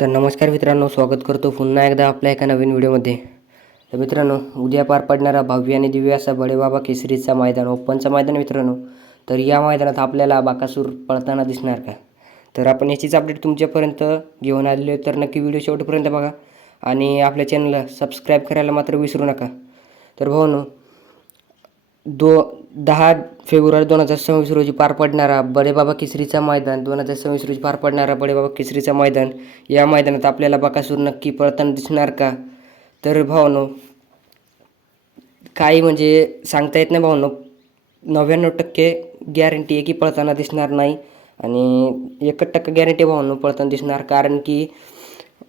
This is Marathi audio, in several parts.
तर नमस्कार मित्रांनो स्वागत करतो पुन्हा एकदा आपल्या एका नवीन व्हिडिओमध्ये. तर मित्रांनो उद्या पार पडणारा भव्य आणि दिव्य असा बडेबाबा केसरीचा मैदान ओपनचं मैदान मित्रांनो. तर या मैदानात आपल्याला बाकासूर पळताना दिसणार का? तर आपण याचीच अपडेट तुमच्यापर्यंत घेऊन आलेलो तर नक्की व्हिडिओ शेवटपर्यंत बघा आणि आपल्या चॅनलला सबस्क्राईब करायला मात्र विसरू नका. तर भाऊनो दो दहा फेब्रुवारी दोन हजार सव्वीस रोजी पार पडणारा बडेबाबा केसरीचा मैदान दोन हजार सव्वीस रोजी पार पडणारा बडेबाबा केसरीचा मैदान या मैदानात आपल्याला बकासूर नक्की पळताना दिसणार का? तर भावनो काही म्हणजे सांगता येत नाही भावनो. नव्याण्णव टक्के गॅरंटी आहे की पळताना दिसणार नाही. आणि एकच टक्के गॅरंटी भावनो पळताना दिसणार. कारण की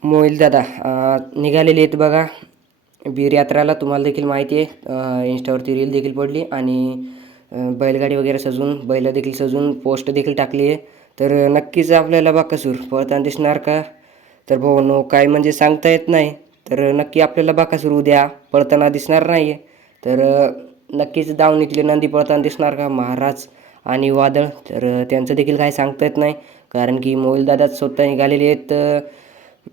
मोईल दादा निघालेले आहेत बघा. वीर यात्राला तुम्हाला देखील माहिती आहे. इंस्टावरती रील देखील पडली आणि बैलगाडी वगैरे सजून बैल देखील सजून पोस्ट देखील टाकली आहे. तर नक्कीच आपल्याला बाकासूर पळताना दिसणार का? तर भाऊ काय म्हणजे सांगता येत नाही. तर नक्की आपल्याला बाकासूर उद्या पळताना दिसणार नाही आहे तर नक्कीच नक्कीच दावणीतले नंदी पळताना दिसणार का? महाराज आणि वादळ. तर त्यांचं देखील काही सांगता येत नाही. कारण की मोईलदादाच स्वतः निघालेले आहेत.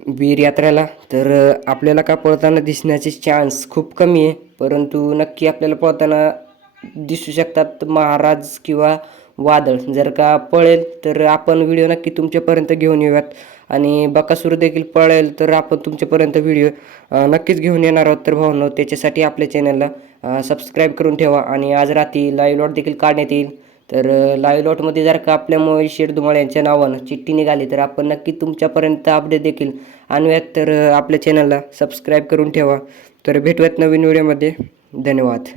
वीर यात्रेला. तर आपल्याला का पळताना दिसण्याचे चान्स खूप कमी आहे. परंतु नक्की आपल्याला पळताना दिसू शकतात महाराज किंवा वादळ. जर का पळेल तर आपण व्हिडिओ नक्की तुमच्यापर्यंत घेऊन येऊयात. आणि बकासूर देखील पळेल तर आपण तुमच्यापर्यंत व्हिडिओ नक्कीच घेऊन येणार आहोत. तर भावनो त्याच्यासाठी आपल्या चॅनलला सबस्क्राईब करून ठेवा. आणि आज रात्री लाईव्ह लॉट देखील काढण्यात येईल. तर लाईव्ह लॉटमध्ये जर का आपल्या मोहित शेठ धुमाळ यांच्या नावानं चिठ्ठी निघाली तर आपण नक्की तुमच्यापर्यंत अपडेट देखील आणूयात. तर आपल्या चॅनलला सबस्क्राईब करून ठेवा. तर भेटूयात नवीन व्हिडिओमध्ये धन्यवाद.